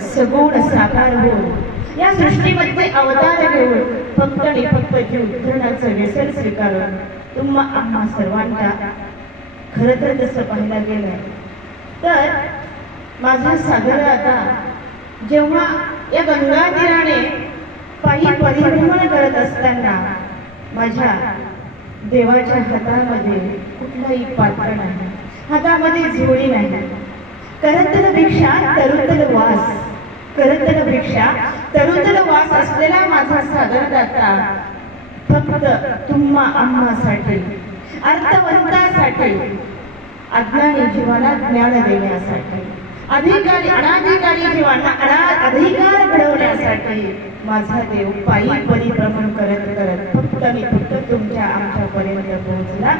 सगुण साकार होऊन या सृष्टीमध्ये अवतार घेऊन फक्त आणि फक्त जीव उद्धरणाचं व्यसन स्वीकारून तुम्हा आम्हा सर्वांना खरं तर तसं पाहायला गेलं तर माझा सागर आता जेव्हा या गंगा तीराने पायी परिभ्रमण करत असताना माझ्या देवाच्या हातामध्ये कुठलाही पात्र नाही. हातामध्ये झोळी नाही. करतल भिक्षा तरुतल वास. करतलपेक्षा तरुतल वास असलेला माझा सागर दाता फक्त तुम्हा आम्हासाठी अर्थवंतासाठी अज्ञानी जीवाला ज्ञान देण्यासाठी अधिकारी अनाधिकारी जीवांना अना अधिकार घडवण्यासाठी माझा देव पायी परिभ्रमण करत करत फक्त मी फक्त तुमच्या आमच्यापर्यंत पोहोचला.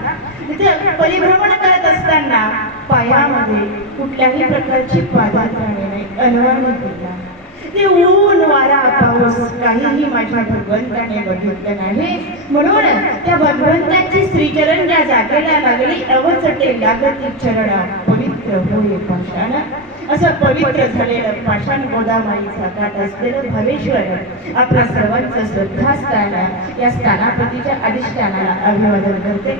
इथे परिभ्रमण करत असताना पायामध्ये कुठल्याही प्रकारची पादात्राणे नाही अनवाणी दिला ते ऊन वारा पाऊस काहीही माझ्या भगवंताने बघितलं नाही. म्हणून त्या भगवंताची श्रीचरण ज्या जागेला लागली अवचटे लागती चरण पवित्र होय पाषाण. असं पवित्र झालेलं पाषाण गोदामाईचा काट असलेलं भवेश्वर आपल्या सर्वांचं श्रद्धास्थान या स्थानापतीच्या अधिष्ठानाला अभिवादन करते.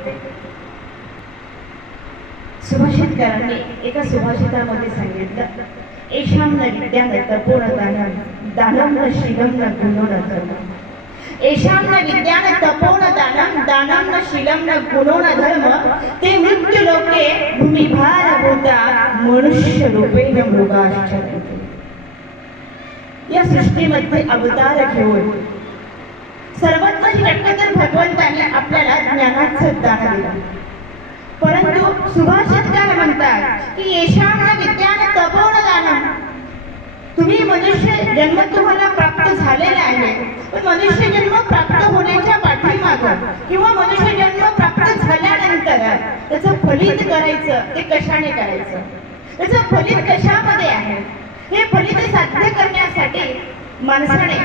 सुभाषितकारांनी एका सुभाषितामध्ये सांगितलं एषां न विद्यान तपोन दानं दानं न शीलं न गुणो न धर्म एषां न विद्यान तपोन दानं न शीलं न गुणो न धर्म ते मृत्यू लोके भूमिभार भूता मनुष्य रूपेण मृगाश्च या सृष्टीमध्ये अवतार घेऊन सर्वत्र तर भगवंताने आपल्याला ज्ञानाचं दान दिलं. परंतु सुभाषितकार म्हणतात की येशाम विज्ञान तपोन जाणं. तुम्ही मनुष्य जन्म तुम्हाला प्राप्त झालेला आहे पण मनुष्य जन्म प्राप्त होण्याच्या पाठीमाग किंवा मनुष्य जन्म प्राप्त झाल्यानंतर त्याचं फलित करायचं ते कशाने करायचं? त्याचं फलित कशामध्ये आहे? हे फलित साध्य करण्यासाठी माणसाने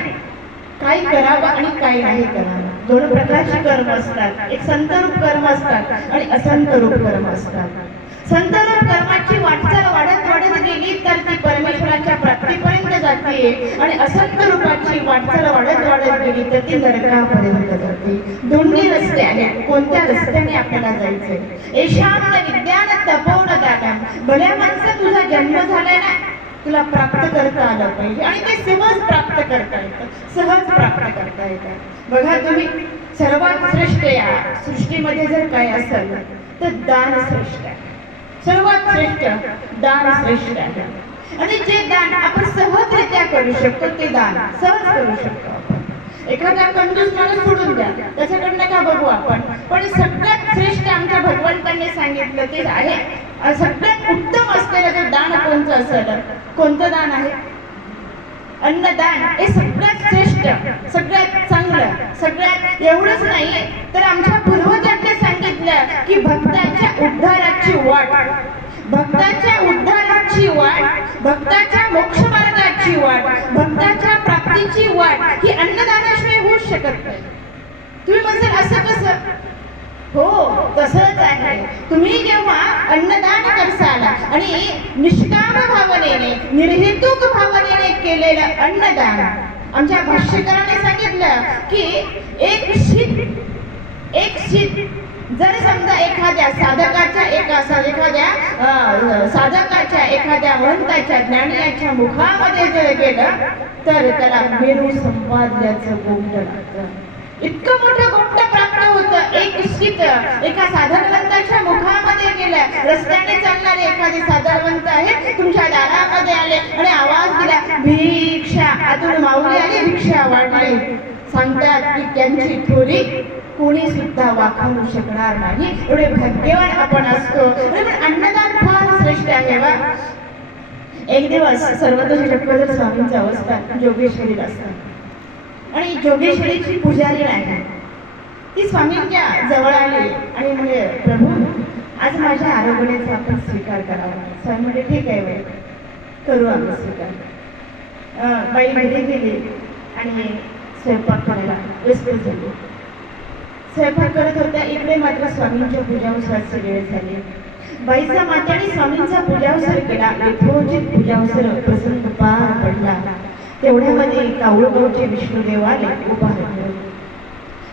काय करावं आणि काय नाही करावं? दोन प्रकारची कर्म असतात. एक संतरूप कर्म असतात आणि असंतरूप कर्म असतात. संतरूप कर्माची वाटचाल वाढत वाढत गेली तर ती परमेश्वराच्या प्राप्तीपर्यंत जाते आणि असंत रूपाची वाटचाल वाढत वाढत गेली तर ती नरकापर्यंत जाते. दोन्ही रस्ते आहेत. कोणत्या रस्त्याने आपल्याला जायचंय? एशान विज्ञान तपोन दादा भल्या माणसं तुझा जन्म झालाय ना तुला प्राप्त करता आलं पाहिजे. आणि ते सहज प्राप्त करता येतं. सहज प्राप्त करता येतं. बघा तुम्ही सर्वात श्रेष्ठ या सृष्टीमध्ये जर काय असेल तर दान श्रेष्ठ आहे. सर्वात श्रेष्ठ दान श्रेष्ठ आहे. आणि जे दान आपण सहजरित्या करू शकतो ते दान सहज करू शकतो आपण. एखादा कंजूस मला सोडून द्या. त्याच्याकडनं का बघू आपण? पण सगळ्यात श्रेष्ठ आमच्या भगवंतांनी सांगितलं ते आहे. सगळ्यात उत्तम असलेलं ते दान कोणतं असेल कोणतं दान आहे? अन्नदान हे सगळ्यात श्रेष्ठ सगळ्यात चांगलं सगळ्यात एवढंच नाही तर आमच्या पूर्वजांनी सांगितलं की भक्ताच्या उद्धाराची वाट भक्ताच्या उद्धाराची वाट भक्ताच्या मोक्ष मार्गाची वाट भक्ताच्या प्राप्तीची वाट ही अन्नदानाशिवाय होऊच शकत नाही. तुम्ही म्हणसाल असं कसं? हो तसंच आहे. तुम्ही जेव्हा अन्नदान करसाल आणि निष्काम भावनेने निर्हेतुक भावनेने केलेलं अन्नदान आमच्या भाष्यकाराने सांगितलं की एक शीत एक शीत जर समजा एखाद्या साधकाच्या एका एखाद्या साधकाच्या एखाद्या महंताच्या ज्ञानियाच्या मुखामध्ये जर गेलं तर त्याला मेरू संपादल्याचं गोमट लागतं. इतकं मोठं गोष्ट प्राप्त होतं. एक शीत एका साधारणवंताच्या मुखामध्ये गेलं रस्त्याने चालणारे एखादे साधारणवंत आहे तुमच्या दारामध्ये आले आणि आवाज दिला भिक्षा. आतून माऊली आली भिक्षा वाढली सांगतात की त्यांची थोरी कोणी सुद्धा वाखाणू शकणार नाही. एवढे भाग्यवान आपण असतो. अन्नदान फार श्रेष्ठ आहे वा एक दिवस सर्वत्र चक्रधर स्वामींचा अवस्था जोगेश्वरीत असतात आणि जोगेश्वरीची पुजारी आहे ती स्वामींच्या जवळ आली आणि म्हणजे प्रभू आज माझ्या आरोग्याचा आपण स्वीकार करावा. स्वामी म्हणजे ठीक आहे बाई करू आम्ही स्वीकार. बाई घरी गेली आणि स्वयंपाक करायला व्यस्त झाली. स्वयंपाक करत होत्या इकडे मात्र स्वामींच्या पूजावसराची वेळ झाली. बाईचा आणि स्वामींचा पूजावसर केला यथोचित पूजा प्रसंग पार पडला. तेवढ्यामध्ये कावळगावचे विष्णुदेव आले उभारले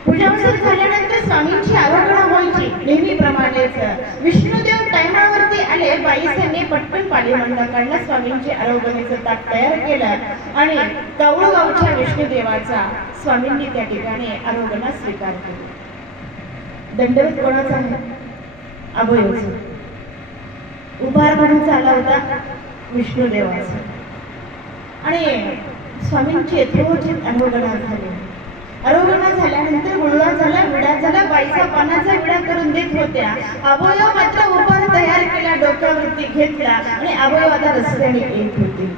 पूजावसर झाल्यानंतर स्वामींची आराधना व्हायची नेहमीप्रमाणेच विष्णुदेव टायमावरती आले बाईसांनी पटकन पालीमंडा काढला स्वामींची आरोग्याचं ताट तयार केलं आणि कावळगावच्या विष्णुदेवाचा स्वामींनी त्या ठिकाणी आरोग्याला स्वीकार केला. दंडवत कोणाचा आहे? अभयचा. उभार म्हणून झाला होता विष्णुदेवाचा. आणि स्वामींची यथोचित अनुगणा झाली. अरोगणा झाल्यानंतर गुळवा झाला विडा झाला बाईचा पानाचा विडा करून देत होत्या. अवयव मात्र उभार तयार केला डोक्यावरती घेतला आणि अवयव आता रस्त्याने येत होते.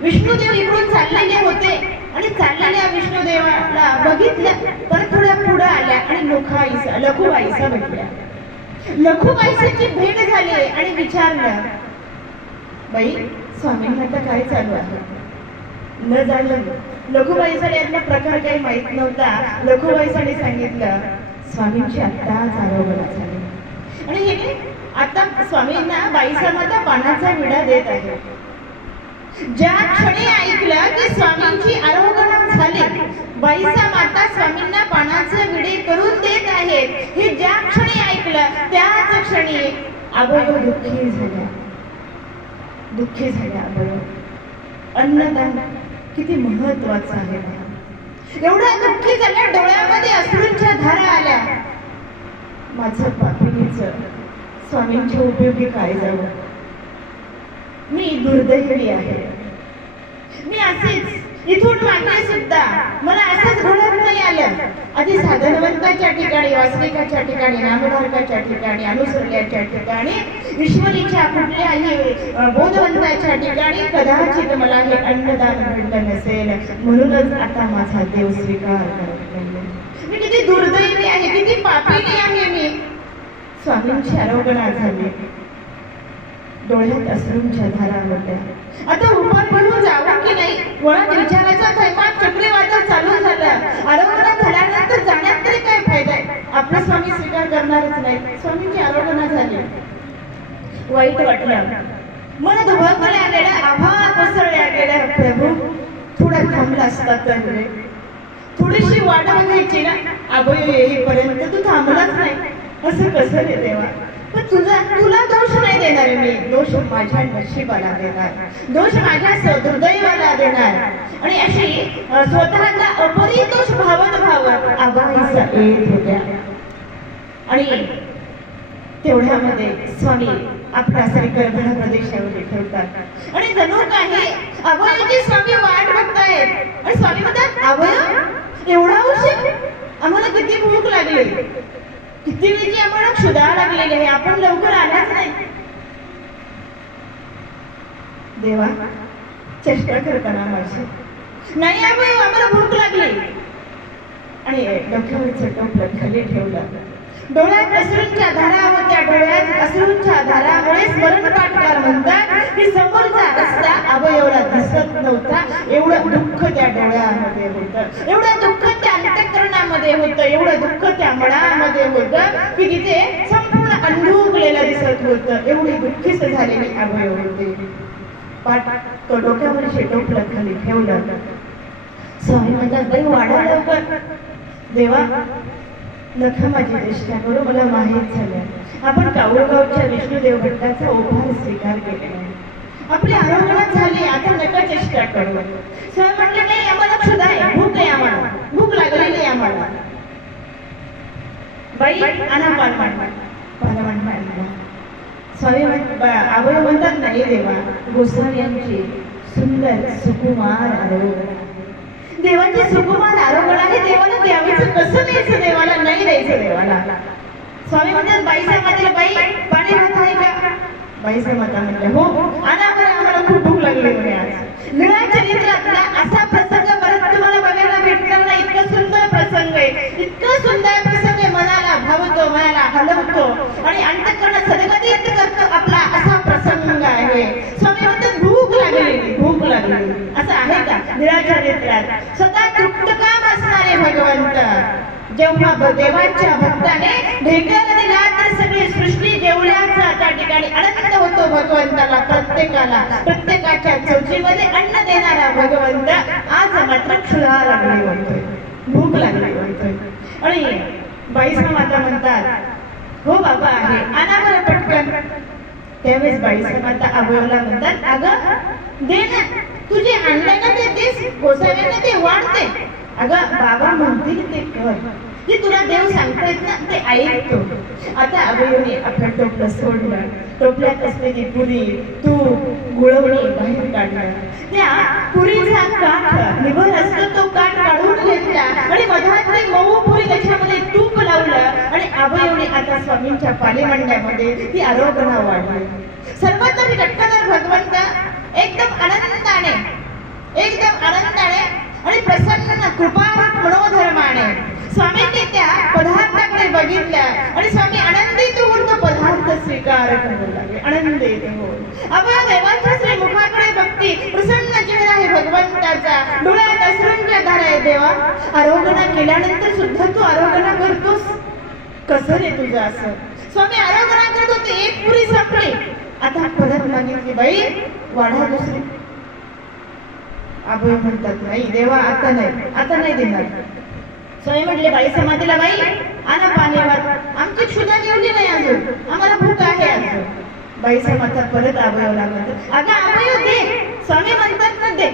विष्णुदेव इकडून चाललेले होते आणि चाललेल्या विष्णुदेवाला बघितल्या परत थोड्या पुढे आल्या आणि लोखाईसा लखुबाईसा भेटल्या लखुबाईसाची भेट झाली आणि विचारलं बाई स्वामींना आता काय चालू आहे? न झालं लघुबाईसाठी यातला प्रकार काही माहीत नव्हता. लघुबाईसाठी सांगितलं स्वामींची आत्ता आरोग्य झाली. आणि हे आता स्वामींना बाईसा माता पानाचा विडा देत आहे. ज्या क्षणी ऐकलं की स्वामींची आरोग्य झाली बाईसा माता स्वामींना पानाचे विडे करून देत आहेत हे ज्या क्षणी ऐकलं त्याच क्षणी अभय दुःखी झाल्या दुःखी झाल्या अभय अन्नदान किती महत्वाचं आहे. पहा. एवढ्या दुःखी झाल्या डोळ्यामध्ये अश्रूंच्या धारा आल्या. माझं पापिणीच स्वामींच्या उपयोगी काय जावं? मी दुर्दैवी आहे. मी असेच इथून मागे सुद्धा मला असंच घडत नाही आलं. आधी साधनवंताच्या ठिकाणी वासनिकाच्या ठिकाणी नामधारकाच्या ठिकाणी अनुसरल्याच्या ठिकाणी ईश्वरीच्या कुठल्याही बोधवंताच्या ठिकाणी कदाचित मला हे अन्नदान घडलं नसेल. म्हणूनच आता माझा देव स्वीकार करत मी किती दुर्दैवी आहे किती पापिणी आहे मी. स्वामींची आरोगणा झाली. डोळ्यात अश्रूंच्या धारा होत्या. आता उपाय म्हणून जावं की नाही? वळत विचाराचा थैमान चक्रीवादळ चालू झाला. आरोग्य झाल्यानंतर जाण्यात तरी काय फायदा आहे? आपला स्वामी स्वीकार करणारच नाही. स्वामींची आरोग्यना झाली. वाईट वाटलं मला दुभागले गेल्या आभाळ कोसळल्या गेल्या प्रभू थोडा थांबला असता तर. थोडीशी वाट बघायची ना. अभय येईपर्यंत तू थांबलाच नाही. असं कसं रे देवा? पण तुझा तुला दोष नाही देणार मी. दोष माझ्या नशिबाला देणार. दोष माझ्या सदुर्दैवाला देणार. आणि अशी स्वतःला अपरितोष भावत भावत आभाईचा येत होत्या. आणि तेवढ्यामध्ये स्वामी आपला प्रदेशावर ठेवतात. आणि जणू काही अभयाची स्वामी वाट बघतायत. आणि स्वामी म्हणतात अभय एवढा उशीर? आम्हाला किती भूक लागली. किती वेळची आम्हाला क्षुधा लागलेली आहे. आपण लवकर आलाच नाही. देवा चेष्टा करताना माझी. नाही अभय आम्हाला भूक लागली. आणि डोक्यावरचं टोपलं खाली ठेवलं. डोळ्यात अश्रूंच्या धारा होत्या डोळ्यात अश्रूंच्या धारामुळे स्मरण पाठकार म्हणतात की समोरचा रस्ता अवयवला दिसत नव्हता. एवढं दुःख त्या डोळ्यामध्ये होतं. एवढं दुःख त्या अंतकरणामध्ये होतं. एवढं दुःख त्या मनामध्ये होतं की तिथे संपूर्ण अंधुकलेलं दिसत होतं. एवढी दुःखीच झालेली अवयव होते. पाठ तो डोक्यावर शेटोपलं खाली ठेवलं. स्वामी म्हणतात बाई वाढा लवकर देवा लखा माझी निष्ठा करू मला माहीत झालं. आपण कावळगावच्या विष्णुदेव भट्टाचा उभार स्वीकार केला. आपली आरोग्य झाली आता नका चेष्टा करू. सर म्हटलं नाही आम्हाला क्षुधा आहे. भूक आहे आम्हाला. भूक लागलेली आहे आम्हाला. बाई आणा पालमाण पालमाण पालमाण स्वामी म्हण- म्हणतात नाही देवा गोसावी यांची सुंदर सुकुमार आरोग्य देवाची सुकुमार आरोपणाने देवाला द्यावीचं कसं द्यायचं देवाला? नाही द्यायचं देवाला. स्वामी म्हणतात बाईच्या मातेला बाई पाणी राहत आहे का? बाईच्या माता म्हणल्या हो आणा बरं आम्हाला खूप भूक लागली म्हणे आज. निळा चरित्रातला असा प्रसंग परत तुम्हाला बघायला भेटणार नाही. इतका सुंदर प्रसंग आहे. इतका सुंदर प्रसंग आहे मनाला भावतो मनाला हलवतो. आणि अंतकरण सदगतीत करतो आपला असा प्रसंग आहे स्वामी म्हणतात भूक लागलेली भूक लागलेली असं मंदिराच्या नेत्रात. सदा तृप्त काम असणारे भगवंत. जेव्हा देवांच्या देवाच्या भक्ताने ढेकर दिला तर सगळी सृष्टी देवळ्याचा त्या ठिकाणी आनंद होतो भगवंताला प्रत्येकाला. प्रत्येकाच्या चौकीमध्ये अन्न देणारा भगवंत आज मात्र क्षुधा लागली म्हणतोय भूक लागली म्हणतोय आणि बाईसा माता म्हणतात हो बाबा आहे. आणा पटकन. त्यावेळेस बाईसा माता अभयला म्हणतात अगं दे ना. तुझे अंडे ना ते देस? गोसाव्याने ते वाढते. अगं बाबा म्हणतील ते कर. की तुला देव सांगतायत ना ते ऐकतो. आता अभयने आपण टोपलं सोडलं. टोपल्यात असलेली पुरी तू गुळवणी बाहेर काढलं. त्या पुरीचा काठ निभर असतो तो काठ काढून घेतला. आणि मधात ते मऊ पुरी त्याच्यामध्ये तूप लावलं. आणि अभयने आता स्वामींच्या पालेमंडळामध्ये ती आरोग्य वाढली. सर्वतरी टक्कदर भगवंत एकदम आनंदाने एकदम आनंदाने आणि प्रसन्न कृपा मनोधर्माने. स्वामींनी त्या पदार्थाकडे बघितल्या आणि स्वामी आनंदित होऊन तो पदार्थ स्वीकार करू लागले. आनंदित होऊन. आपण देवाच्या श्री मुखाकडे बघती प्रसन्न चेहरा आहे भगवंताचा. डोळ्यात अश्रूंच्या धारा आहे देवा. आरोग्यना केल्यानंतर सुद्धा तू आरोग्य करतोस. कसं रे तुझं असं? स्वामी आरोग्य करत होते एक पुरी संपली आता परत मागितली बाई. वाढा दुसरी अभय म्हणतात नाही देवा आता नाही आता नाही देणार. स्वामी म्हटले बाई समाधीला बाई आणा पाण्यावर आमची क्षुधा जेवली नाही अजून. आम्हाला भूक आहे अजून. बाई समाधा परत अभयवला म्हणतात अगं अभय दे. स्वामी म्हणतात ना दे.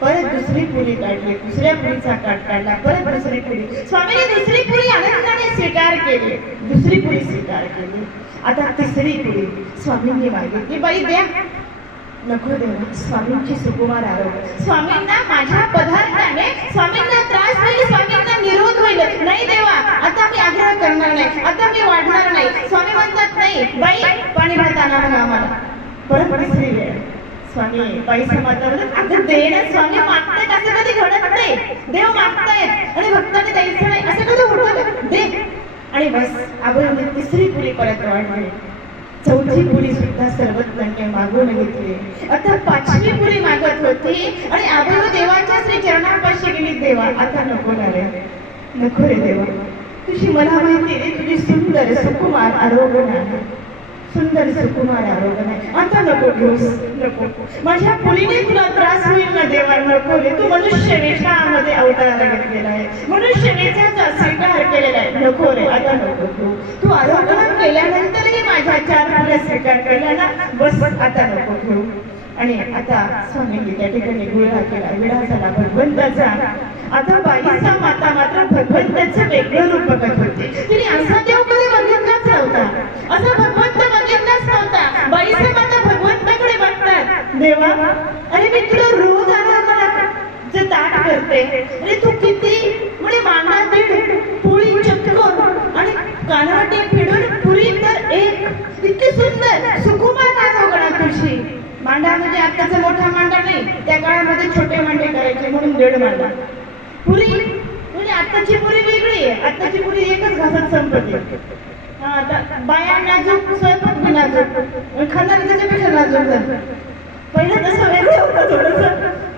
परत दुसरी पुरी काढली दुसऱ्या पुरीचा काट काढला परत दुसरी पुरी. स्वामीने दुसरी पुरी आनंदाने स्वीकार केली. दुसरी पुरी स्वीकार केली. आता तिसरी पुरी स्वामींनी मागितली. बाई द्या. नको स्वामींची सुकुमार आरोग्य स्वामींना माझ्या पदार्थाने स्वामींना त्रास होईल स्वामींना निरोध होईल. नाही देवा आता मी आग्रह करणार नाही. आता मी वाढणार नाही. स्वामी म्हणतात नाही बाई पाणी भात आम्हाला. परत तिसरी वेळ. स्वामी पैसे समाजा स्वामी मागतायत असं कधी घडत नाही. देव मागतायत आणि भक्ताने द्यायचं नाही. असं कधी होतं? दे. आणि बस आपण तिसरी पुरी परत वाढली चौथी पुरी सुद्धा सर्वज्ञांनी मागून घेतली. आता पाचवी पुरी मागत होती आणि अभय देवाच्या श्री चरणापाशी गेली. देवा आता नको ना रे नको रे देवा. तुझी मला माहिती रे तुझी सुंदर सुकुमार आरोग्य आहे. सुंदर सुकुमार आरोग्य. आता नको घेऊस नको माझ्या मुलीने तुला त्रास होईल ना देवा नको रे. तू मनुष्य वेशामध्ये अवतार घेतलेला आहे. मनुष्य वेशाचा स्वीकार केलेला आहे. नको रे आता नको तू तू आरोग्य केल्यानंतरही माझ्या चार पुऱ्या स्वीकार केला ना? बस आता नको ठेवू आणि आता स्वामींनी त्या ठिकाणी गुळा केला. विडा झाला भगवंताचा. आता बाईचा माता मात्र भगवंताचं वेगळं रूप बघत होते. तिने असा देव कधी बघितलाच नव्हता. असा भगवंत नव्हता माता भगवंताकडे बघतात. देवा अरे मी तुला रोज आला जे दाट करते अरे तू किती म्हणजे मांडा दीड पोळी चक्कर आणि कानवाटी फिडून पुरी तर एक इतकी सुंदर सुकुमार आरोगणा तुझी. मांडा म्हणजे आताचा मोठा मांडा नाही त्या काळामध्ये छोटे मांडे करायचे म्हणून दीड मांडा. पुरी म्हणजे आताची पुरी वेगळी आहे. आताची पुरी एकच घासात संपते. हा, बाया नाजूक स्वयंपाक त्याच्यापेक्षा झालं पहिलं तसं वेगळं होतं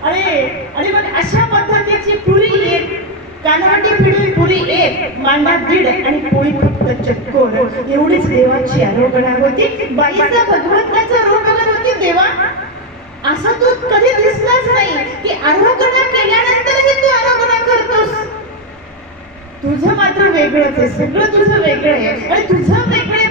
अरे आणि मग अशा पद्धतीची पुरी एक कानवाटी पुरी एक मांडा दीड आणि पोळी फक्त चक्कोर. एवढीच देवाची होती. बाईचा होती देवा असं तू कधी दिसलाच नाही की आरोगणा केल्यानंतरही तू आरोगणा करतोस. तुझं मात्र वेगळंच आहे. सगळं तुझं वेगळं आहे. आणि तुझं वेगळे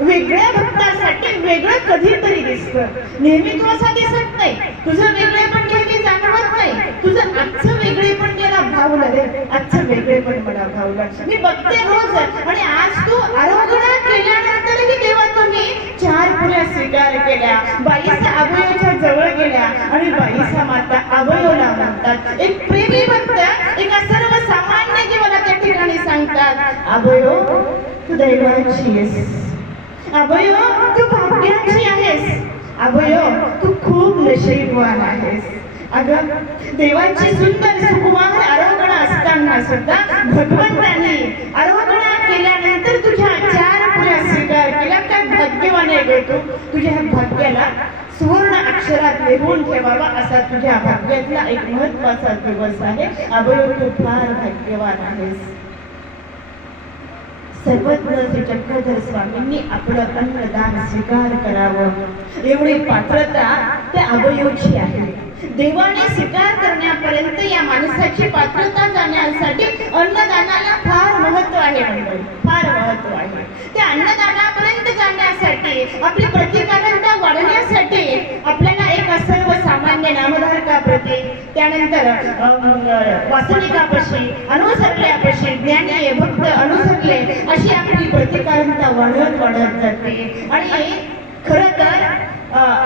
वेगळ्या भक्तासाठी वेगळं कधीतरी दिसतं. नेहमी तू असा दिसत नाही. तुझं वेगळे पण नेहमी जाणवत नाही. तुझं आजचं वेगळे पण मला भावलं रे आजचं वेगळे पण मला भावलं मी बघते रोज. आणि आज तू आरोग्य केल्यानंतरही तेव्हा तुम्ही चार पुण्या स्वीकार केल्या बाईचा अभयाच्या जवळ गेल्या आणि बाईचा माता अभयोला म्हणतात. एक प्रेमी भक्त एका सर्वसामान्य जीवाला त्या ठिकाणी सांगतात अभयो तू दैवाची आहेस. अभय तू भाग्याची आहेस. अभय तू खूप नशीबवान आहेस. अगं देवाची सुंदर सुकुमार आरोग्य असताना सुद्धा भगवंताने आरोग्य केल्यानंतर तुझ्या चार पुऱ्या स्वीकार केला काय भाग्यवान आहे ग तू. तुझ्या भाग्याला सुवर्ण अक्षरात लिहून ठेवावा असा तुझ्या भाग्यातला एक महत्त्वाचा दिवस आहे. अभय तू फार भाग्यवान आहेस. सर्वज्ञ श्री चक्रधर स्वामींनी आपलं अन्नदान स्वीकार करावं एवढी पात्रता त्या अवयोची आहे. देवाने स्वीकार करण्यापर्यंत या माणसाची पात्रता जाण्यासाठी अन्नदानाला फार महत्त्व आहे फार महत्त्व आहे. त्या अन्नदानापर्यंत जाण्यासाठी आपली प्रतिकारता वाढवण्यासाठी आपल्याला एक सर्वसामान्य नामधारकाप्रती त्यानंतर वासनिकापाशी अनुसरल्यापाशी ज्ञानी वाढत वाढत जाते. आणि खर तर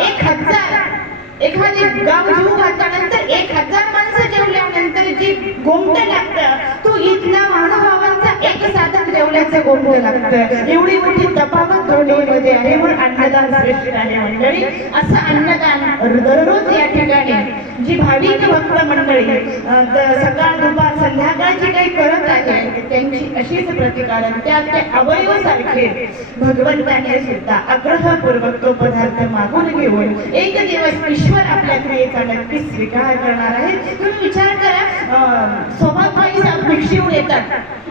एक हजार एखादी गाव जीव घातल्यानंतर एक हजार माणसं जेवल्यानंतर जी गोमट लागतं तो इथला महानुभावांचा एक साधन जेवल्याचं गोमट लागतं एवढी मोठी तपावत दोन्हीमध्ये आहे म्हणून अन्नदान श्रेष्ठ आहे मंडळी. असं अन्नदान दररोज या ठिकाणी. जी भाविक भक्त मंडळी सकाळ दुपार संध्याकाळ जी काही करत आहे त्यांची अशीच प्रतिकारण त्या ते अवयव सारखे भगवंताने सुद्धा आग्रहपूर्वक तो पदार्थ मागून घेऊन एक दिवस ईश्वर आपल्या क्रियेचा नक्कीच स्वीकार करणार आहे तुम्ही विचार करा स्वभाव सौभाग्यवाई येतात.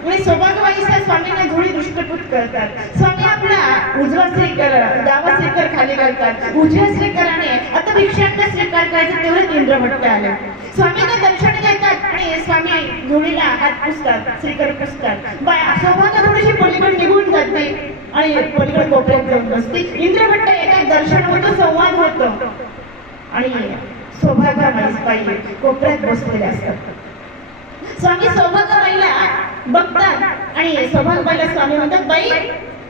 म्हणजे आणि सौभाग्यवाई साहेब स्वामींना धुळी दुष्टपूत करतात. स्वामी आपला उजवा श्रीकर डावा श्रीकर खाली घालतात. उजव्या श्रीकराने आता भिक्षांना स्वीकार करायचं इंद्र भट्ट आले स्वामींना दर्शन घेतात आणि स्वामी धुळीला हात पुसतात श्रीकर पुसतात. बाय सौभाग्य थोडीशी पलीकडे निघून जाते आणि पलीकडे कोपऱ्यात जाऊन बसते. इंद्रभट्ट येतात दर्शन होतं संवाद होतो. आणि सौभाग्यबाई पाहिजे कोपऱ्यात बसलेले असतात. स्वामी सौभाग्यबाईला बघतात आणि सौभाग्यबाईला स्वामी म्हणतात बाई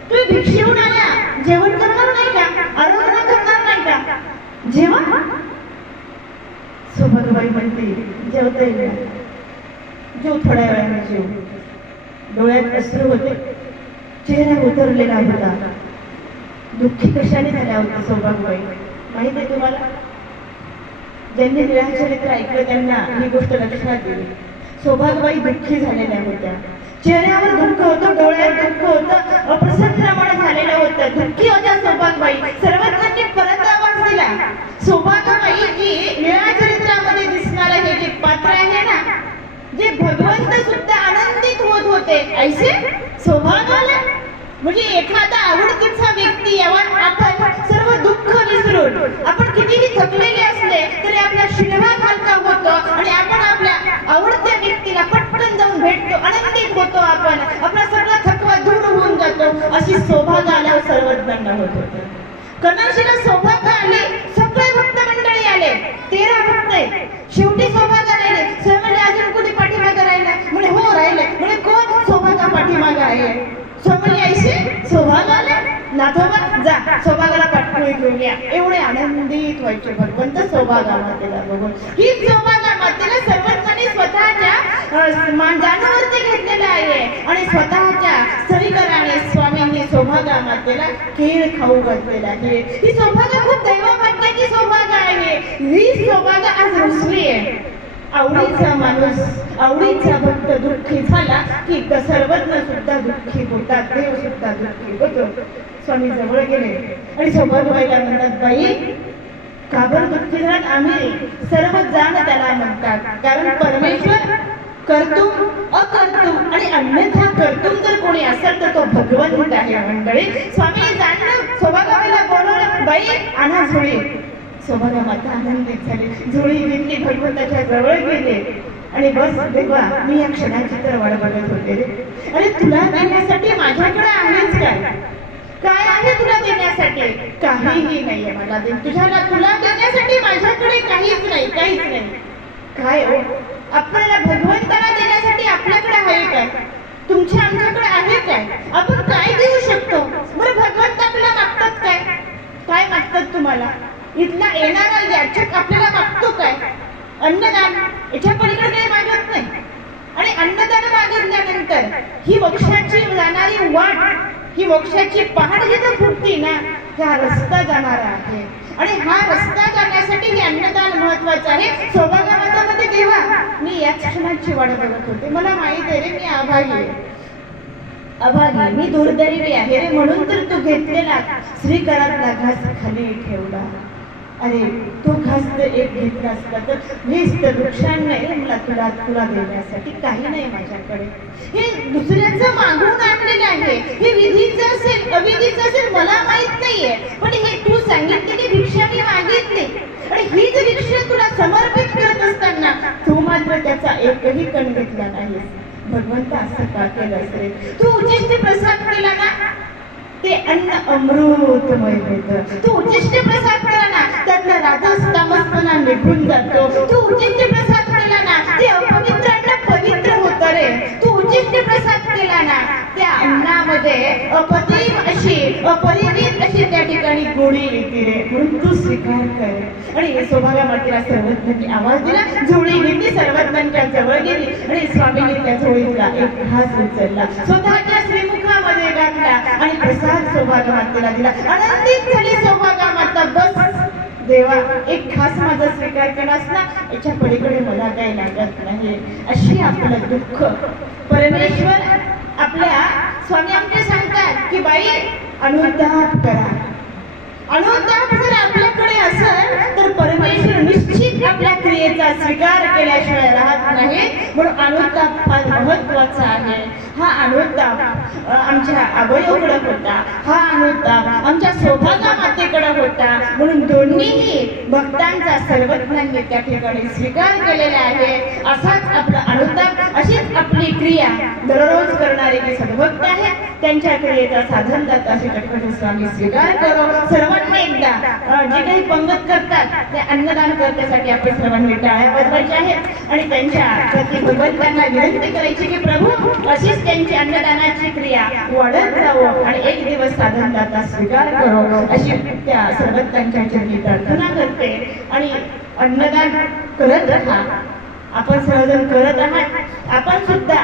तुम्ही भिक्षेहून आल्या. जेवण करणार नाही का? आराधना करणार नाही का? जेवण? सौभाग्यबाई म्हणते जेवता येईल जेव थोड्या वेळाने जेव. डोळ्यात अश्रू होते. चेहरा उतरलेला होता. दुःखी कशाने झाल्या होत्या सौभाग्यबाई? माहीत आहे तुम्हाला? ज्यांनी निराचरित्र ऐकलं त्यांना ही गोष्ट लक्षात येईल. सौभाग्यबाई दुःखी झालेल्या होत्या. चेहऱ्यावर दुःख होतं डोळ्यात दुःख होतं अप्रसन्नपणे झालेलं होतं. दुःखी होत्या सौभाग्यबाई. सर्वांनी परत आवाज दिला. सौभाग्यबाई जी निराचरित्रामध्ये दिसणारं हे जे पात्र आहे ना जे भगवंत सुद्धा आनंदित होत होते. ऐसे? सौभाग्याला? म्हणजे एखादा आवडतीचा व्यक्ती यावर आपण सर्व दुःख विसरून आपण कितीही थकलेले असले तरी आपला शिरवा हलका होतो आणि आपण आपल्या आवडत्या व्यक्तीला पटकन जाऊन भेटतो आनंदित होतो आपण. आपला सगळा थकवा दूर होऊन जातो. अशी सौभाग्य आल्यावर सर्वज्ञांना होत. होतं कनाशीला सौभाग्य आले? सगळे भक्त मंडळी आले. तेरा भक्त शेवटी सौभाग्य राहिले सर म्हणजे अजून कोणी पाठीमागे राहिला? म्हणे हो राहिले. म्हणे कोण? सौभाग्य पाठीमागे आहे? सोमली आईशी सौभाग्य आले नाथोबा जा सौभागाला पाठवून घेऊन या. एवढे आनंदित व्हायचे भगवंत सौभागा मातेला बघून ही सौभागा सर्वज्ञांनी स्वतःच्या अं, मांजानावरती घेतलेलं आहे. आणि स्वतःच्या सरीकराने स्वामींनी सौभागा मातेला खेळ खाऊ घातलेला आहे. ही सौभागा खूप दैवभाग्याची सौभागा आहे. ही सौभागा आज रुसली आहे. आवडीचा माणूस आवडीचा भक्त दुःखी झाला की सर्वज्ञ सुद्धा दुःखी होतात देव सुद्धा दुःखी होतो. स्वामी जवळ गेले. आणि सौभाग्यबाईला म्हणतात बाई का बरं आम्ही सर्व जाण त्याला म्हणतात. कारण परमेश्वर करतो अकर्तो आणि अन्यथा करतो जर कोणी असेल तर तो भगवंत आहे मंडळी. स्वामी जाणलं स्वभागाला बोलवलं बाई आणा झोळी. स्वभागा माता आनंदित झाली. झोळी घेतली भगवंताच्या जवळ गेले. आणि बस देवा मी या क्षणाची तर वाट बघत होते. अरे तुला देण्यासाठी माझ्याकडे आहेच काय? काय आहे तुला देण्यासाठी? काहीही नाहीये मला दे. तुझ्याला तुला देण्यासाठी माझ्याकडे काहीच नाही काहीच नाही. काय हो? आपल्याला भगवंताला देण्यासाठी आपल्याकडे आहे काय? तुमच्या आमच्याकडे आहे काय? आपण काय देऊ शकतो? बरं भगवंत आपल्याला मागतात काय? काय मागतात तुम्हाला? इथला येणारा याचक आपल्याला मागतो काय? अन्नदान याच्या पलीकडे काही मागत नाही. आणि अन्नदान मागितल्यानंतर ही मोक्षाची जाणारी वाट ही मोक्षाची पहाड जिथे फुटती ना हा रस्ता जाणारा आहे. आणि हा रस्ता जाण्यासाठी हे अन्नदान महत्वाचं आहे. सौभाग्यवतामध्ये देवा मी या क्षणाची वाट बघत होते. मला माहीत आहे रे मी आभागी आहे. अभागी मी दुर्दैवी आहे म्हणून तर तू घेतलेला श्रीकरातला घास खाली ठेवला. अरे तू घास एक घेतला असता तर हेच तर नुकसान नाही मला तुला तुला देण्यासाठी काही नाही माझ्याकडे. हे दुसऱ्याचं मागून आणलेलं आहे. हे विधीचं असेल अविधीचं असेल मला माहीत नाहीये. पण हे तू सांगितलेली भिक्षा मी मागितली. आणि हीच भिक्षा तुला समर्पित करत असताना तू मात्र त्याचा एकही कण घेतला नाही भगवंत असं का केलं रे तू उच्चिष्ट प्रसाद केला ना? ते अन्न अमृतमय होतं. तू उच्चिष्ट प्रसाद केला ना त्यातला राजस तामसपणा निघून जातो. तू उच्चिष्ट प्रसाद केला ना ते अपवित्र अन्न पवित्र होतं रे. तू उच्चिष्ट प्रसाद केला ना त्या अन्नामध्ये अपतीम अशी अपरिमित अशी त्या ठिकाणी गोडी येते रे. म्हणून तू स्वीकार कर. आणि सौभाग्य म्हटला सर्वज्ञांनी आवाज दिला. झोळी घेतली सर्वज्ञांच्या जवळ गेली. आणि स्वामींनी त्या झोळीतला एक घास उचलला. स्वतःच्या श्रीमुखामध्ये घातला आणि प्रसाद सौभाग्य मातेला दिला. आनंदित झाली सौभाग्य माता. बस. देवा एक खास माझा स्वीकार केलास ना याच्या पलीकडे मला काही लागत नाही. अशी आपलं दुःख. परमेश्वर आपल्या स्वामी आमचे सांगतात की बाई अनुताप करा. अनुताप जर आपल्या असेल तर परमेश्वर निश्चित आपल्या क्रियेचा स्वीकार केल्याशिवाय राहत नाही. म्हणून अनुताप फार महत्त्वाचा आहे. हा अनुताप आमच्या अवयवकडे होता. हा अनुताप आमच्या सौभाग्य मातेकडे होता. म्हणून दोन्हीही भक्तांचा सर्वज्ञांनी त्या ठिकाणी स्वीकार केलेला आहे. असाच आपला अनुताप अशीच आपली क्रिया दररोज करणारे जे सद्भक्त आहेत त्यांच्या क्रियेचा साधन दाता असे कटकट स्वामी स्वीकार करो. सर्वांनी एकदा जे काही पंगत करतात. ते अन्नदान करण्यासाठी आपण सर्वांनी टाळ्या वाजवायच्या आहेत. आणि त्यांच्या प्रति भगवंतांना विनंती करायची की प्रभू अशीच त्यांची अन्नदानाची क्रिया वाढत जावो आणि एक दिवस साधन दाता स्वीकार करो अशी त्या सर्वतांच्या चरणी प्रार्थना करते. आणि अन्नदान करत राहा. आपण सर्वजण करत आहात. आपण सुद्धा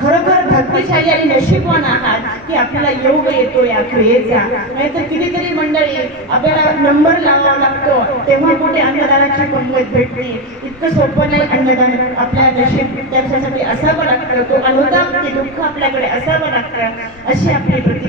खरोखर भक्तिशाली आणि नशीबवान आहात की आपल्याला योग येतो या क्रियेचा. नाहीतर कितीतरी मंडळी आपल्याला नंबर लावावा लागतो. तेव्हा कुठे अन्नदानाची पंगत भेटते. इतकं सोपं नाही अन्नदान आपल्या नशीब त्याच्यासाठी असावं लागतं. तो अनुदान ते दुःख आपल्याकडे असावं लागतं. अशी आपली प्रति